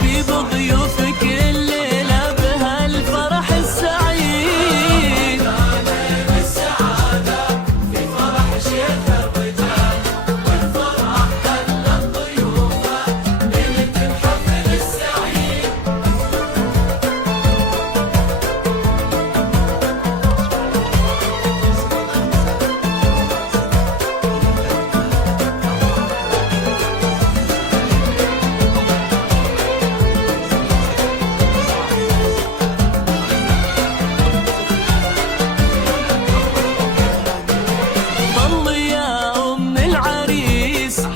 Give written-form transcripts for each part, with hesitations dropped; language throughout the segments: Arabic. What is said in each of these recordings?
حبيب ضيوفك الليلة بهالفرح السعيد. بالسعادة في فرح شيخ الرجال، والفرح خلى ضيوفه ليلة الحفل السعيد.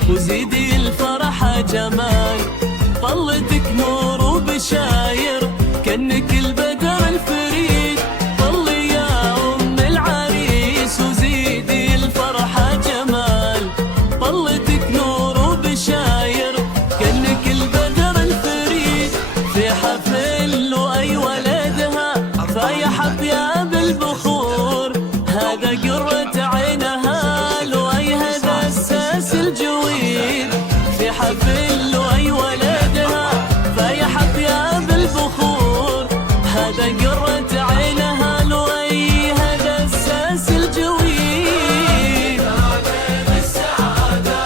وزيدي الفرح جمال، طلتك نور وبشاير كأنك البدر الفريد. طلي يا أم العريس وزيدي الفرح جمال، طلتك نور وبشاير كأنك البدر الفريد. في حفل وأي ولدها فايح بياب البخور، هذا قرة عينها لؤي هذا الساس الجويد. في حفل وأي ولدها فايح بياب البخور، هذا قرة عينها لؤي هذا الساس الجويد. بالسعادة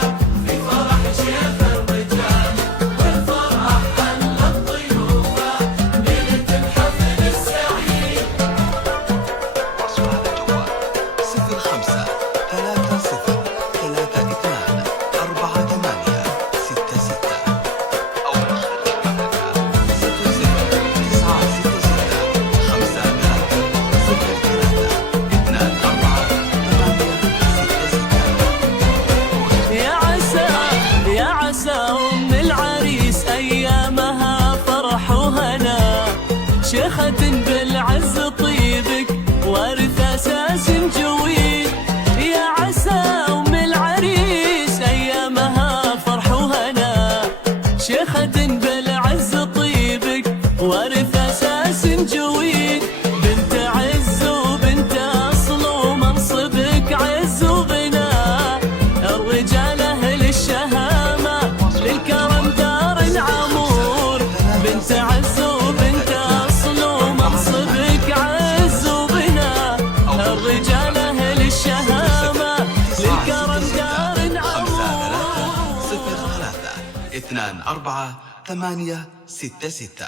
في فرح شيخ الرجال، والفرح خلى ضيوفه ليلة الحفل السعيد. وصل على جوال 05 30 32 48 66 أو مخرج المملكة 06 966 53 04 يا عسى أم العريس أيامها فرح وهنا، شيخة بالعز طيبك وارث أساس جويد. يا عسى أم العريس أيامها فرح وهنا، شيخة بالعز طيبك وارث أساس جويد. بنت عز وبنت أصل ومنصبك عز وغنى، الرجال أهل الشهامة للكرم دار عمور. بنت عز وبنت أصل ومنصبك عز وغنى، الرجال أهل الشهامة للكرم دار عمور. 03 24 8 6 6